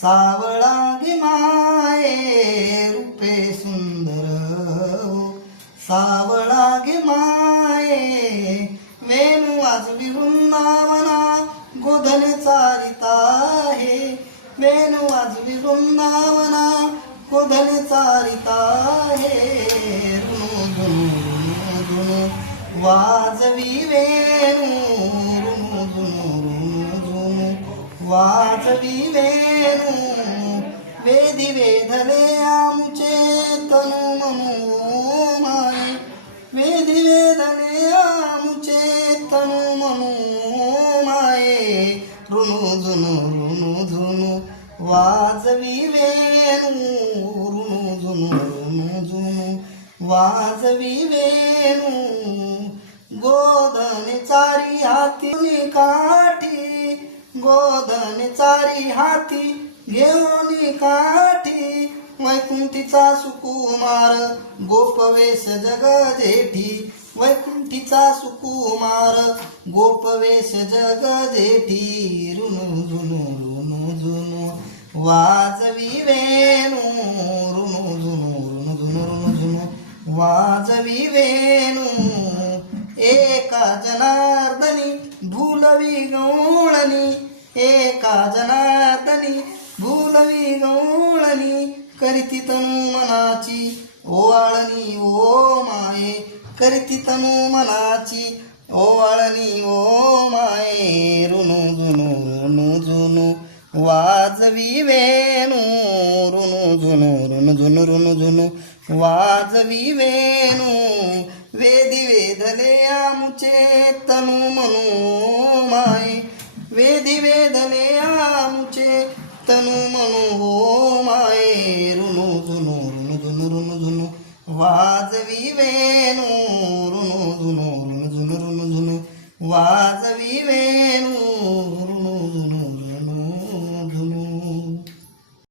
सावळा गे माये रूपे सुंदर हो, सावळा गे माये वेणू वाजवी वृंदावना गोधन चारिता आहे, वेणू वाजवी वृंदावना गोधन चारिता आहे, रुनु धुनु धुनु वाजवी वेणू रुनु धुनु वाजवी वेणू वेदी वेधले आमुचे तनु मनु माये, वेदी वेधले आमुचे तनु मनु माये, रुनु धुनु वाजवी वेणू रुनु धुनु वाजवी वेणू गोधन चारी हाती काठी, गोधन चारी हाती घेऊन काठी, वैकुंठीचा सुकुमार गोपवेश जगदेठी, वैकुंठीचा सुकुमार गोपवेश जगदेठी, रुनु धुनु वाजवी वेणू रुनु धुनु वाजवी वेणू एका जनार्दनी भूलवी गवळणी, एका जनार्दनी भूलवी गवळणी, करीती तनु मनाची ओवाळणी ओ माये, करीती तनु मनाची ओवाळणी ओ माये, रुनु धुनु वाजवी वेणू रुनु धुनु वाजवी वेणू वेदी वेधले आमुचे तनु मनु माये, वेदी वेधले आमुचे